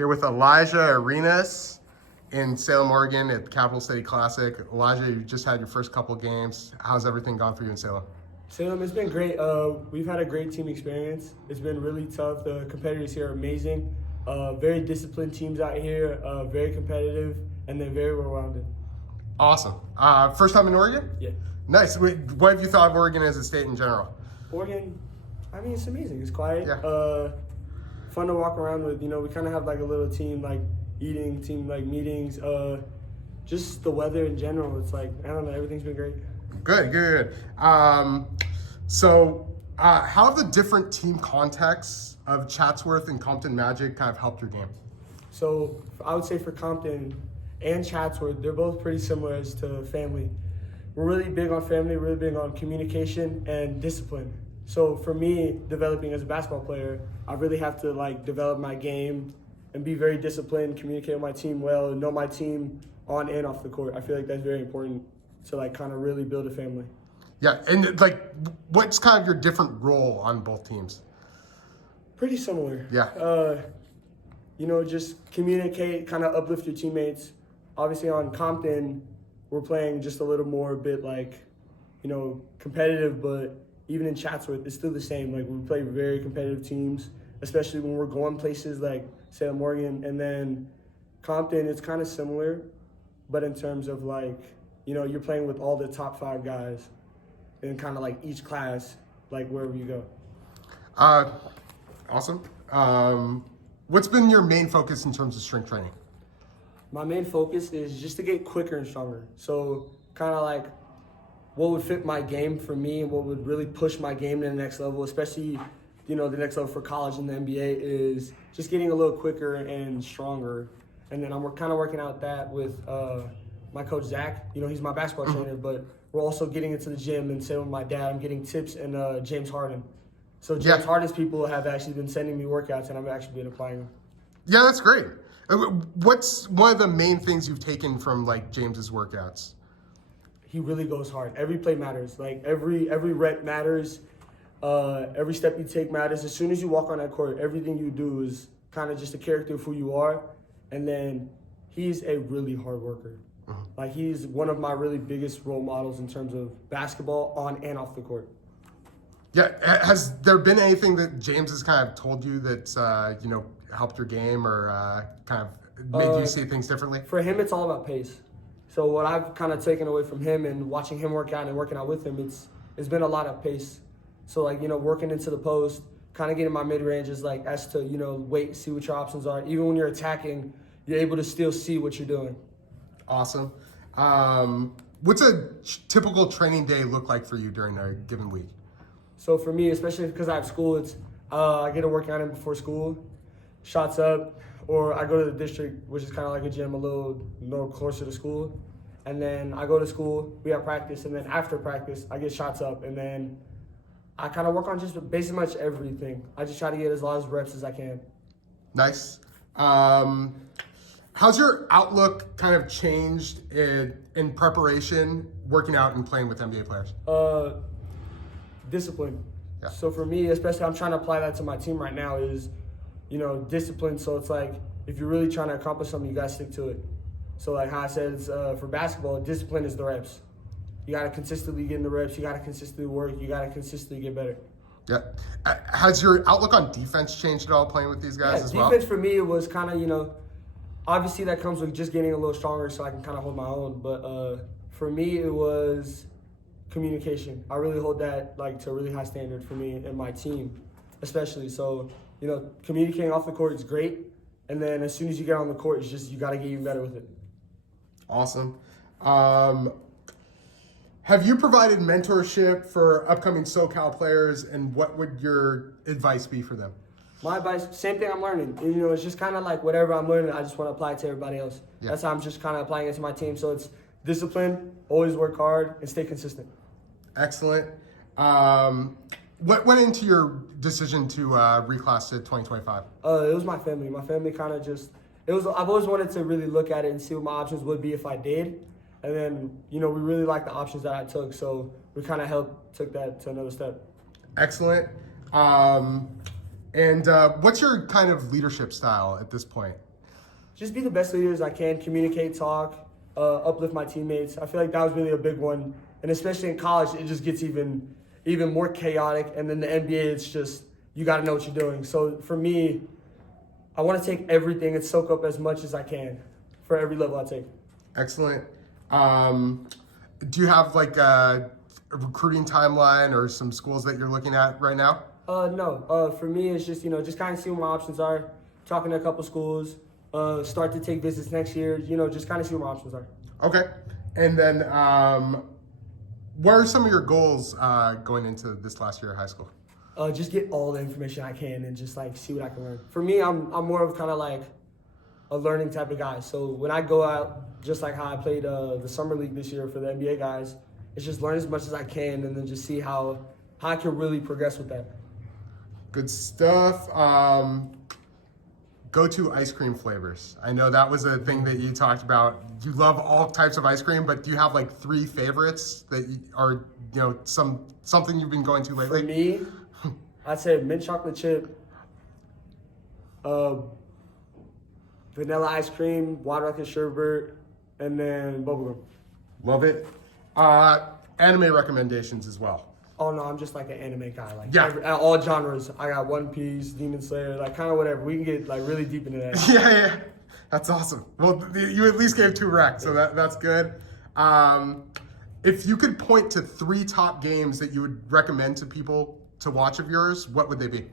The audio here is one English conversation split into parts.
Here with Alijah Arenas in Salem, Oregon at the Capital City Classic. Alijah, you just had your first couple games. How's everything gone for you in Salem? Salem, it's been great. We've had a great team experience. It's been really tough. The competitors here are amazing. Very disciplined teams out here, very competitive, and then very well-rounded. Awesome. First time in Oregon? Yeah. Nice. What have you thought of Oregon as a state in general? Oregon, I mean, it's amazing. It's quiet. Yeah. Fun to walk around with. You know, we kind of have like a little team, like eating, team like meetings. Just the weather in general. It's like, I don't know, everything's been great. Good. So how have the different team contexts of Chatsworth and Compton Magic kind of helped your game? So I would say for Compton and Chatsworth, they're both pretty similar as to family. We're really big on family, really big on communication and discipline. So for me, developing as a basketball player, I really have to like develop my game and be very disciplined, communicate with my team well, and know my team on and off the court. I feel like that's very important to like kind of really build a family. Yeah, and like, what's kind of your different role on both teams? Pretty similar. Yeah. You know, just communicate, kind of uplift your teammates. Obviously on Compton, we're playing just a little more bit like, you know, competitive, but even in Chatsworth, it's still the same. Like, we play very competitive teams, especially when we're going places like Salem, Oregon, and then Compton, it's kind of similar, but in terms of like, you know, you're playing with all the top 5 guys in kind of like each class, like wherever you go. Awesome. What's been your main focus in terms of strength training? My main focus is just to get quicker and stronger. So kind of like what would fit my game for me and what would really push my game to the next level, especially, you know, the next level for college and the NBA, is just getting a little quicker and stronger. And then I'm kind of working out that with my coach, Zach. You know, he's my basketball trainer, but we're also getting into the gym and same with my dad. I'm getting tips and James Harden. So James Harden's people have actually been sending me workouts and I've actually been applying them. Yeah, that's great. What's one of the main things you've taken from like James's workouts? He really goes hard. Every play matters. Like every rep matters. Every step you take matters. As soon as you walk on that court, everything you do is kind of just a character of who you are. And then he's a really hard worker. Like, he's one of my really biggest role models in terms of basketball on and off the court. Yeah, has there been anything that James has kind of told you that, you know, helped your game or kind of made you see things differently? For him, it's all about pace. So what I've kind of taken away from him and watching him work out and working out with him, it's been a lot of pace. So, like, you know, working into the post, kind of getting my mid-range is like as to, you know, wait, see what your options are. Even when you're attacking, you're able to still see what you're doing. Awesome. What's a typical training day look like for you during a given week? So for me, especially because I have school, it's I get a workout in before school, shots up, or I go to the district, which is kind of like a gym, a little closer to school. And then I go to school, we have practice, and then after practice, I get shots up, and then I kind of work on just basically much everything. I just try to get as lot of reps as I can. Nice. How's your outlook kind of changed in preparation, working out and playing with NBA players? Discipline. Yeah. So for me, especially, I'm trying to apply that to my team right now is, you know, discipline. So it's like, if you're really trying to accomplish something, you got to stick to it. So like how I said, it's, for basketball, discipline is the reps. You got to consistently get in the reps. You got to consistently work. You got to consistently get better. Yeah. Has your outlook on defense changed at all playing with these guys as well? Defense for me, it was kind of, you know, obviously that comes with just getting a little stronger so I can kind of hold my own. But for me, it was communication. I really hold that like to a really high standard for me and my team, especially. So, you know, communicating off the court is great. And then as soon as you get on the court, it's just you got to get even better with it. Awesome. Have you provided mentorship for upcoming SoCal players, and what would your advice be for them? My advice, same thing I'm learning. You know, it's just kind of like whatever I'm learning, I just want to apply it to everybody else. Yeah. That's how I'm just kind of applying it to my team. So it's discipline, always work hard, and stay consistent. Excellent. What went into your decision to reclass to 2025? It was my family. My family kind of just, I've always wanted to really look at it and see what my options would be if I did. And then, you know, we really liked the options that I took, so we kind of took that to another step. Excellent. And what's your kind of leadership style at this point? just be the best leader as I can, communicate, talk, uplift my teammates. I feel like that was really a big one. And especially in college, it just gets even more chaotic. And then the NBA, it's just, you got to know what you're doing. So for me, I want to take everything and soak up as much as I can for every level I take. Excellent. Do you have like a recruiting timeline or some schools that you're looking at right now? No. For me, it's just, just kind of see what my options are, talking to a couple schools, start to take visits next year, just kind of see what my options are. Okay. And then what are some of your goals going into this last year of high school? Just get all the information I can and just like see what I can learn. For me, I'm more of kind of like a learning type of guy. So when I go out, just like how I played the summer league this year for the NBA guys, it's just learn as much as I can and then just see how I can really progress with that. Good stuff. Go-to ice cream flavors. I know that was a thing that you talked about. You love all types of ice cream, but do you have like 3 favorites that are, something you've been going to lately? For me, I'd say mint chocolate chip, vanilla ice cream, water rocket sherbet, and then bubblegum. Love it. Anime recommendations as well. Oh no, I'm just like an anime guy. Like all genres. I got One Piece, Demon Slayer, like kind of whatever. We can get like really deep into that. Yeah. That's awesome. Well, you at least gave 2 recs, so that's good. If you could point to 3 top games that you would recommend to people to watch of yours, what would they be?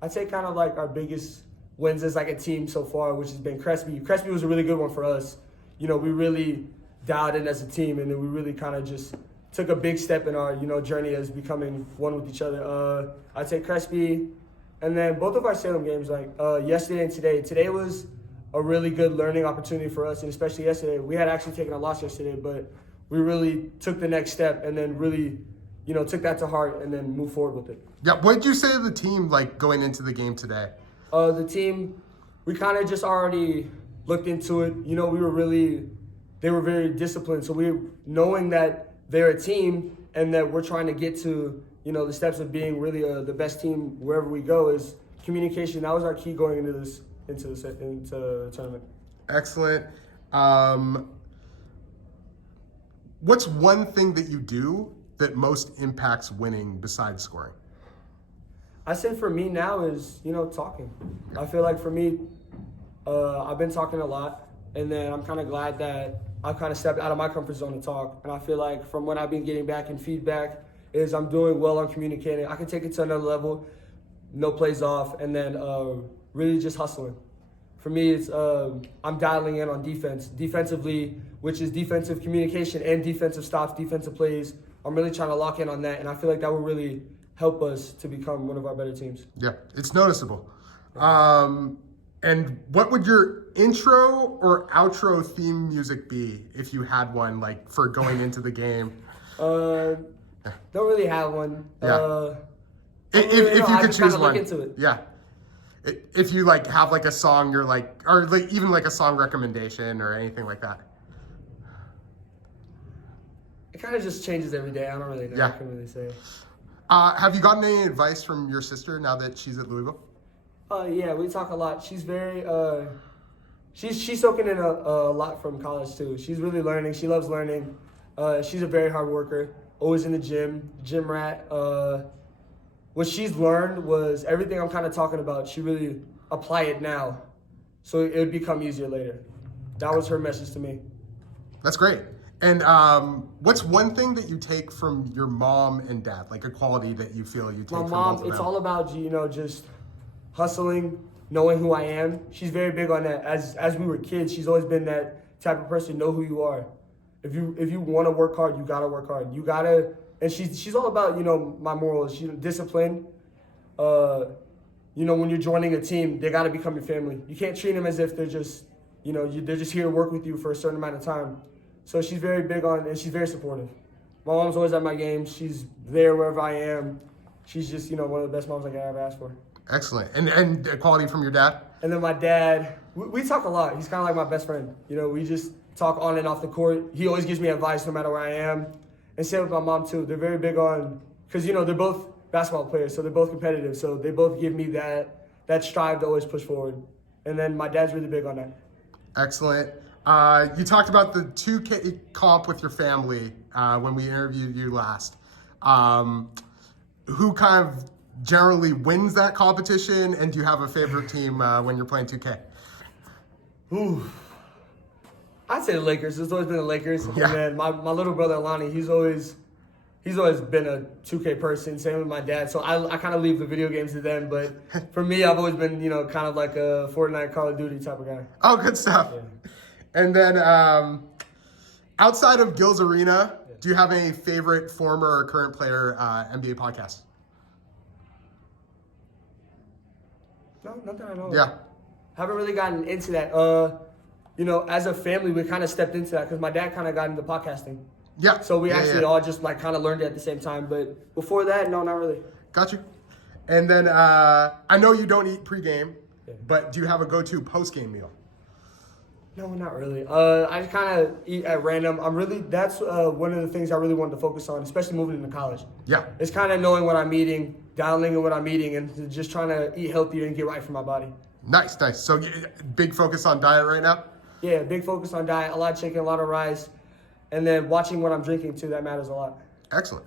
I'd say kind of like our biggest wins as like a team so far, which has been Crespi. Crespi was a really good one for us. We really dialed in as a team, and then we really kind of just took a big step in our, journey as becoming one with each other. I'd say Crespi, and then both of our Salem games, like yesterday and today. Today was a really good learning opportunity for us, and especially yesterday. We had actually taken a loss yesterday, but we really took the next step and then really, took that to heart and then moved forward with it. Yeah, what did you say to the team, like, going into the game today? The team, we kind of just already looked into it. They were very disciplined. So knowing that they're a team and that we're trying to get to, the steps of being really the best team wherever we go is communication. That was our key going into the tournament. Excellent. What's one thing that you do that most impacts winning besides scoring? I say for me now is, talking. I feel like for me, I've been talking a lot, and then I'm kind of glad that I've kind of stepped out of my comfort zone to talk. And I feel like from what I've been getting back in feedback is I'm doing well on communicating. I can take it to another level, no plays off, and then really just hustling. For me, it's I'm dialing in on defense. Defensively, which is defensive communication and defensive stops, defensive plays. I'm really trying to lock in on that, and I feel like that will really help us to become one of our better teams. Yeah, it's noticeable. And what would your intro or outro theme music be if you had one, like for going into the game? Don't really have one. Yeah. If you could choose one. Look into it. Yeah. If you like have like a song you're like, or like even like a song recommendation or anything like that. It kind of just changes every day. I don't really know. Yeah. I can't really say. Have you gotten any advice from your sister now that she's at Louisville? Yeah, we talk a lot. She's very, she's soaking in a lot from college too. She's really learning. She loves learning. She's a very hard worker, always in the gym rat. What she's learned was everything I'm kind of talking about, she really apply it now. So it would become easier later. That was her message to me. That's great. And what's one thing that you take from your mom and dad, like a quality that you feel you take from my mom? both of It's them? all about just hustling, knowing who I am. She's very big on that. As we were kids, she's always been that type of person. Know who you are. If you want to work hard, you gotta work hard. You gotta, and she's all about my morals. She's disciplined. When you're joining a team, they gotta become your family. You can't treat them as if they're just they're just here to work with you for a certain amount of time. So she's very big on, and she's very supportive. My mom's always at my games. She's there wherever I am. She's just, one of the best moms I could ever ask for. Excellent. And a quality from your dad? And then my dad, we talk a lot. He's kind of like my best friend. We just talk on and off the court. He always gives me advice no matter where I am. And same with my mom too. They're very big on, because they're both basketball players, so they're both competitive. So they both give me that strive to always push forward. And then my dad's really big on that. Excellent. You talked about the 2K comp with your family when we interviewed you last. Who kind of generally wins that competition, and do you have a favorite team when you're playing 2K? Ooh. I'd say the Lakers. It's always been the Lakers. Yeah. And then my little brother, Alani, he's always been a 2K person. Same with my dad. So I kind of leave the video games to them. But for me, I've always been, kind of like a Fortnite, Call of Duty type of guy. Oh, good stuff. Yeah. And then outside of Gil's Arena, do you have any favorite former or current player NBA podcasts? No, nothing I know. Yeah. Haven't really gotten into that. As a family, we kind of stepped into that because my dad kind of got into podcasting. Yeah. So we actually yeah. all just like kind of learned it at the same time. But before that, no, not really. Got you. And then I know you don't eat pregame, but do you have a go-to postgame meal? No, not really. I just kind of eat at random. That's one of the things I really wanted to focus on, especially moving into college. Yeah. It's kind of knowing what I'm eating, dialing in what I'm eating, and just trying to eat healthier and get right for my body. Nice. So big focus on diet right now? Yeah, big focus on diet, a lot of chicken, a lot of rice, and then watching what I'm drinking too, that matters a lot. Excellent.